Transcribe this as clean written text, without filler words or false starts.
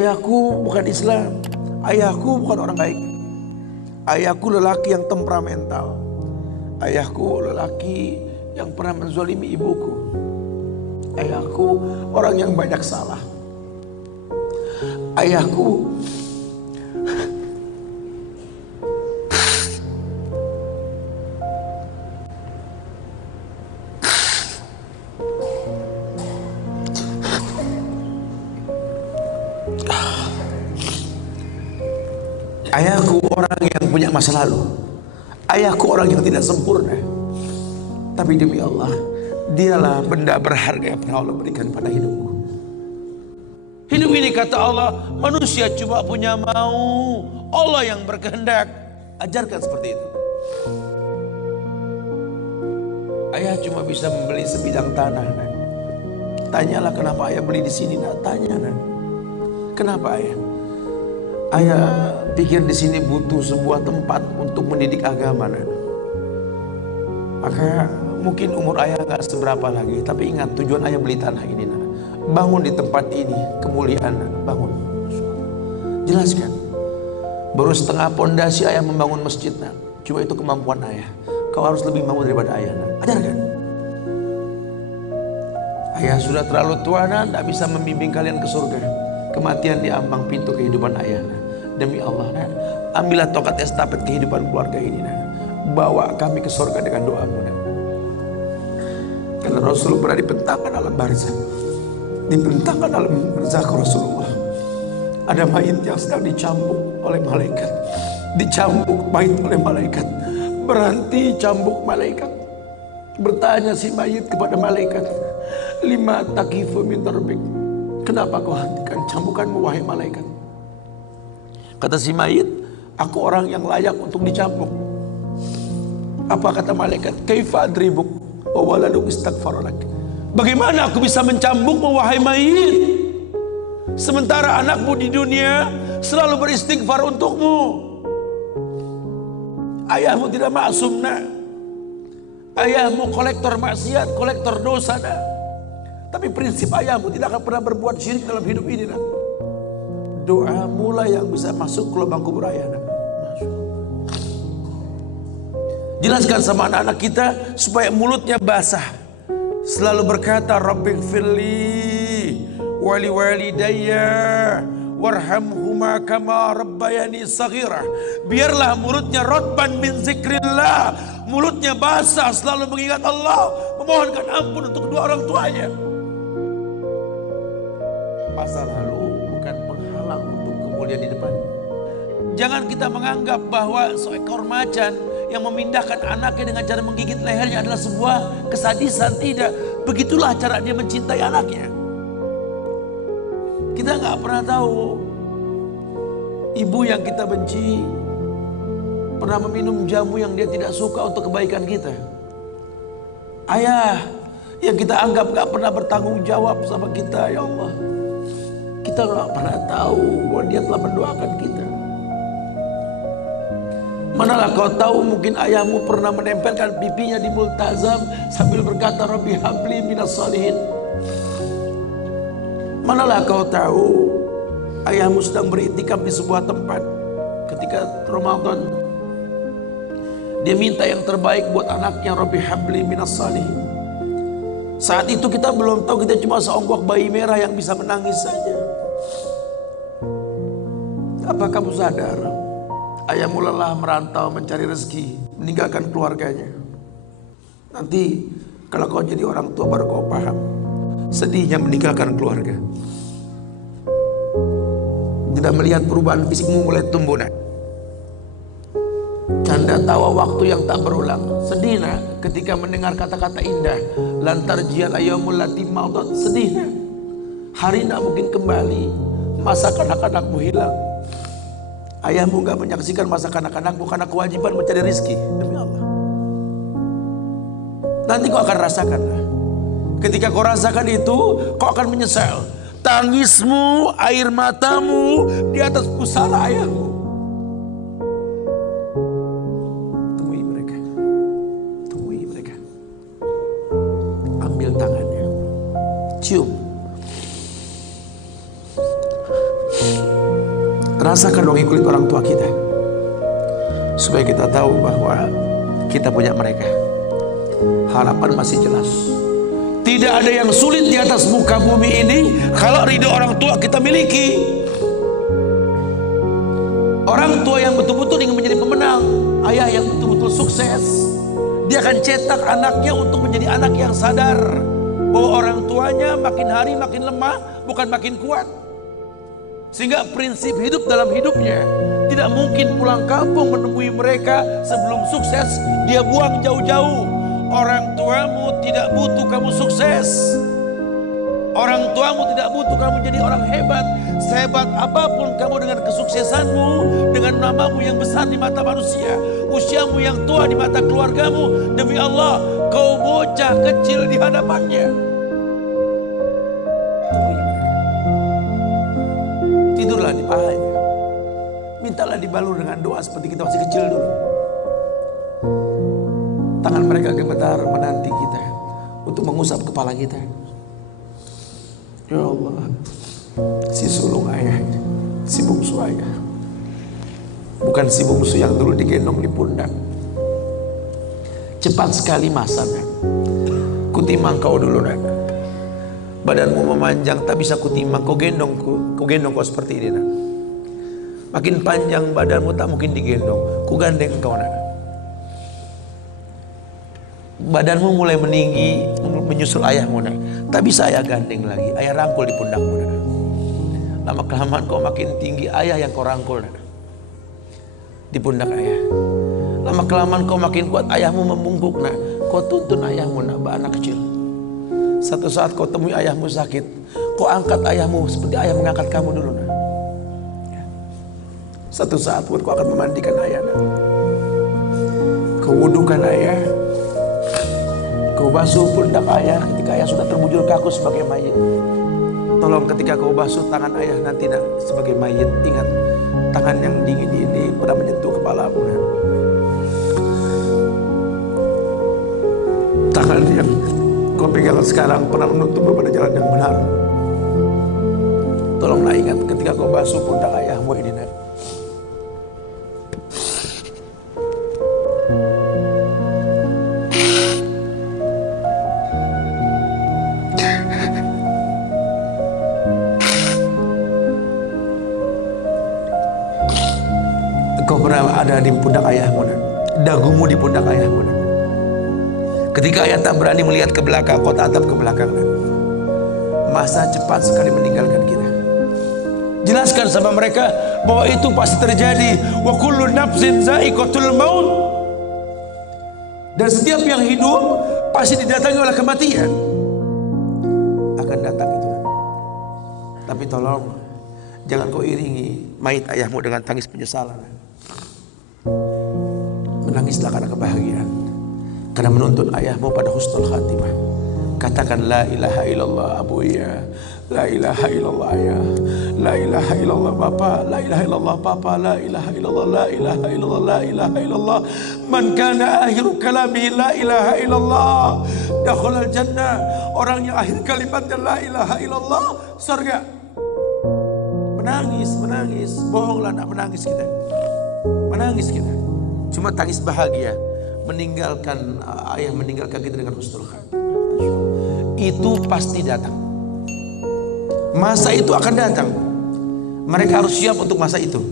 Ayahku bukan Islam. Ayahku bukan orang baik. Ayahku lelaki yang temperamental. Ayahku lelaki yang pernah menzolimi ibuku. Ayahku orang yang banyak salah. Ayahku Ayahku orang yang punya masa lalu. Ayahku orang yang tidak sempurna. Tapi demi Allah, dialah benda berharga yang pernah Allah berikan pada hidupku. Hidup ini kata Allah, manusia cuma punya mau, Allah yang berkehendak. Ajarkan seperti itu. Ayah cuma bisa membeli sebidang tanah, nak. Tanyalah kenapa ayah beli di sini, nak. Tanya, nak. Kenapa ayah? Ayah pikir di sini butuh sebuah tempat untuk mendidik agama, nak. Maka mungkin umur ayah gak seberapa lagi, tapi ingat tujuan ayah beli tanah ini, nak. Bangun di tempat ini kemuliaan, nak. Bangun. Jelaskan. Baru setengah pondasi ayah membangun masjid, nak. Cuma itu kemampuan ayah. Kau harus lebih mampu daripada ayah, nak. Ajarkan. Ayah sudah terlalu tua, nak. Tak bisa membimbing kalian ke surga. Kematian di ambang pintu kehidupan ayah, nak. Demi Allah, nak. Ambillah tongkat estafet kehidupan keluarga ini, nak. Bawa kami ke surga dengan doamu, nak. Karena Rasul berada di bentangan alam barzakh. Di bentangan alam barzakh Rasulullah ada mayit yang sedang dicambuk oleh malaikat. Dicambuk mayit oleh malaikat. Berhenti cambuk malaikat. Bertanya si mayit kepada malaikat, lima takifu min darbik. Kenapa kau hentikan cambukanmu wahai malaikat? Kata si mayit, aku orang yang layak untuk dicambuk. Apa kata malaikat? Kaifa adribuk wa waladuk istaghfar lak. Bagaimana aku bisa mencambukmu wahai mayit, sementara anakmu di dunia selalu beristighfar untukmu? Ayahmu tidak maksum, nak. Ayahmu kolektor maksiat, kolektor dosa, nak. Tapi prinsip ayahmu tidak akan pernah berbuat syirik dalam hidup ini, nak. Doamu lah yang bisa masuk ke lubang kubur ayah, nak. Jelaskan sama anak-anak kita supaya mulutnya basah. Selalu berkata, Rabbighfirli wali walidayya warhamhuma kama rabbayani saghirah. Biarlah mulutnya rotban min zikrillah, mulutnya basah selalu mengingat Allah, memohonkan ampun untuk kedua orang tuanya. Masa lalu bukan penghalang untuk kemuliaan di depan. Jangan kita menganggap bahwa seekor macan yang memindahkan anaknya dengan cara menggigit lehernya adalah sebuah kesadisan. Tidak, begitulah cara dia mencintai anaknya. Kita nggak pernah tahu ibu yang kita benci pernah meminum jamu yang dia tidak suka untuk kebaikan kita. Ayah yang kita anggap nggak pernah bertanggung jawab sama kita, ya Allah, kita nggak pernah tahu bahwa dia telah mendoakan kita. Manalah kau tahu mungkin ayahmu pernah menempelkan pipinya di multazam sambil berkata, Rabbi habli minas salihin. Manalah kau tahu ayahmu sedang beriktikaf di sebuah tempat ketika Ramadan. Dia minta yang terbaik buat anaknya, Rabbi habli minas salihin. Saat itu kita belum tahu, kita cuma seonggok bayi merah yang bisa menangis saja. Apa kamu sadar? Ayahmu lelah merantau mencari rezeki, meninggalkan keluarganya. Nanti kalau kau jadi orang tua baru kau paham sedihnya meninggalkan keluarga. Tidak melihat perubahan fisikmu mulai tumbuh, nak. Canda tawa waktu yang tak berulang. Sedih, nak, ketika mendengar kata-kata indah. Lantar jial ayyamul lati maudat. Sedih, nak. Hari nak mungkin kembali. Masa kanak-kanakmu hilang. Ayahmu gak menyaksikan masa kanak-kanakmu karena kewajiban mencari rezeki. Demi Allah. Nanti kau akan rasakan. Ketika kau rasakan itu, kau akan menyesal. Tangismu, air matamu di atas pusara ayahmu. Temui mereka. Temui mereka. Ambil tangannya. Cium. Rasakan dong kulit orang tua kita, supaya kita tahu bahwa kita punya mereka. Harapan masih jelas. Tidak ada yang sulit di atas muka bumi ini kalau ridho orang tua kita miliki. Orang tua yang betul-betul ingin menjadi pemenang, ayah yang betul-betul sukses, dia akan cetak anaknya untuk menjadi anak yang sadar bahwa orang tuanya makin hari makin lemah, bukan makin kuat. Sehingga prinsip hidup dalam hidupnya, tidak mungkin pulang kampung menemui mereka sebelum sukses, dia buang jauh-jauh. Orang tuamu tidak butuh kamu sukses. Orang tuamu tidak butuh kamu jadi orang hebat. Sehebat apapun kamu dengan kesuksesanmu, dengan namamu yang besar di mata manusia, usiamu yang tua di mata keluargamu, demi Allah, kau bocah kecil di hadapannya. Tidurlah di pahanya. Mintalah dibalur dengan doa seperti kita masih kecil dulu. Tangan mereka gemetar menanti kita untuk mengusap kepala kita. Ya Allah, si sulung ayah, si bungsu ayah, bukan si bungsu yang dulu digendong di pundak. Cepat sekali masa, kan? Kutimang kau dulu, kan? Badanmu memanjang, tak bisa kutimang. Kau gendong kau seperti ini, kan? Makin panjang badanmu, tak mungkin digendong. Ku gandeng kau, nak. Badanmu mulai meninggi, menyusul ayahmu, nak. Tak bisa ayah gandeng lagi. Ayah rangkul di pundakmu, nak. Lama kelamaan kau makin tinggi, ayah yang kau rangkul, nak. Di pundak ayah. Lama kelamaan kau makin kuat, ayahmu membungkuk, nak. Kau tuntun ayahmu, nak, anak kecil. Satu saat kau temui ayahmu sakit, kau angkat ayahmu seperti ayah mengangkat kamu dulu, nak. Satu saat pun kau akan memandikan ayah, nak. Kau wudukan ayah, kau basuh pundak ayah ketika ayah sudah terbujur kaku sebagai mayit. Tolong ketika kau basuh tangan ayah nanti, nak, sebagai mayit, ingat tangan yang dingin ini pernah menyentuh kepalamu, nak. Tangan yang kau pegang sekarang pernah menuntutmu pada jalan yang benar. Tolonglah ingat ketika kau basuh pundak ayahmu ini, nak. Kau pernah ada di pundak ayahmu, nak. Dagumu di pundak ayahmu, nak. Ketika ayah tak berani melihat ke belakang, kau tatap ke belakang, nak. Masa cepat sekali meninggalkan kita. Jelaskan sama mereka bahwa itu pasti terjadi. Wa kullu nafsin za'iqatul maut. Dan setiap yang hidup pasti didatangi oleh kematian. Akan datang itu, nak. Tapi tolong jangan kau iringi mayit ayahmu dengan tangis penyesalan, nak. Menangislah karena kebahagiaan, karena menuntun ayahmu pada husnul khatimah. Katakan la ilaha illallah abuya, la ilaha illallah ayah, la ilaha illallah bapa, la ilaha illallah papa, la ilaha illallah, la ilaha illallah, la ilaha illallah. Man kana akhiru kalami la ilaha illallah dakhalal jannah. Orang yang akhir kalimatnya la ilaha illallah, surga. Menangis, bohonglah, nak, menangis kita. Menangis kita. Cuma tangis bahagia, meninggalkan ayah, meninggalkan kita dengan husnul khatimah. Itu pasti datang. Masa itu akan datang. Mereka harus siap untuk masa itu.